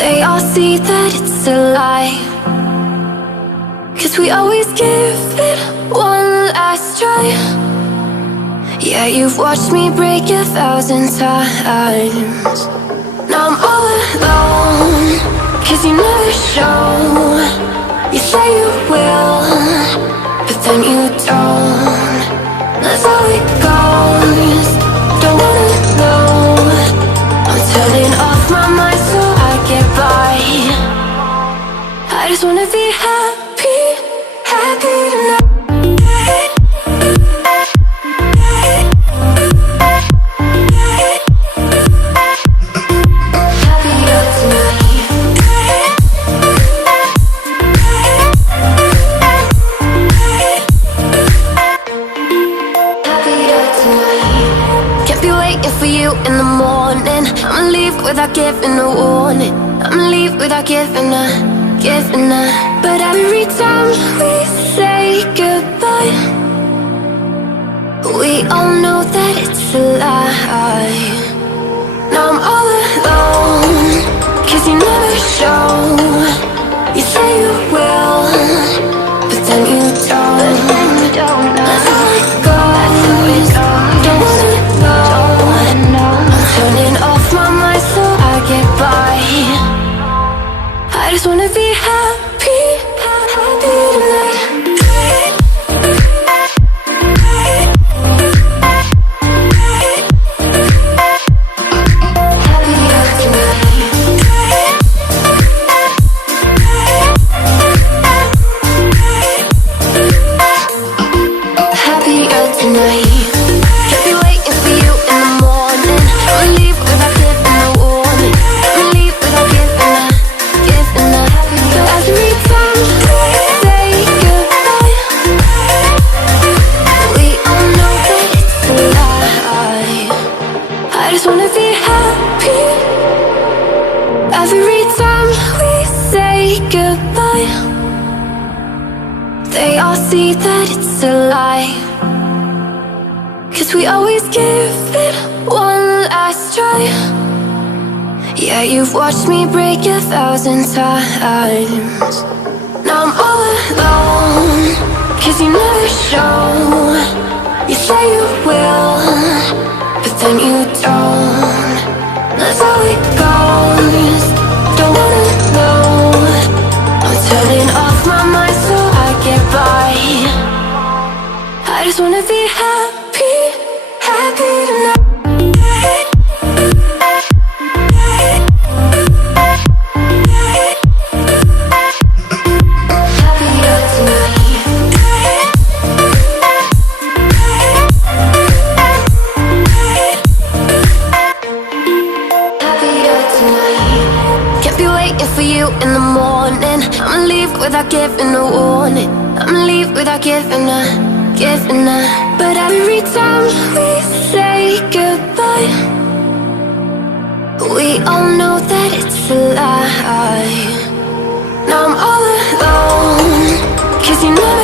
They all see that it's a lie, 'cause we always give it one last try. Yeah, you've watched me break 1,000 times. Now I'm all alone, 'cause you never show. You say you will, but then you don't. That's how it goes. Don't wanna know. I'm turning off my mind so I get by. I just wanna be happy, happy tonight. For you in the morning, I'ma leave without giving a warning. I'ma leave without giving a. But every time we say goodbye, we all know that it's a lie. Now I'm all alone, 'cause you never show. You say you will, but then you don't. That's how it goes. Don't wanna know. Turning off my mind so I get by. I just wanna be happy, happy tonight. Happier tonight. I just wanna be happy. Every time we say goodbye, they all see that it's a lie, 'cause we always give it one last try. Yeah, you've watched me break 1,000 times. Now I'm all alone, 'cause you never show. You say you will, but then you don't. That's how it goes. Don't wanna know. I'm turning off my mind so I get by. I just wanna be happy, happy tonight. For you in the morning, I'ma leave without giving a warning. I'ma leave without giving a. But every time we say goodbye, we all know that it's a lie. Now I'm all alone, 'cause you never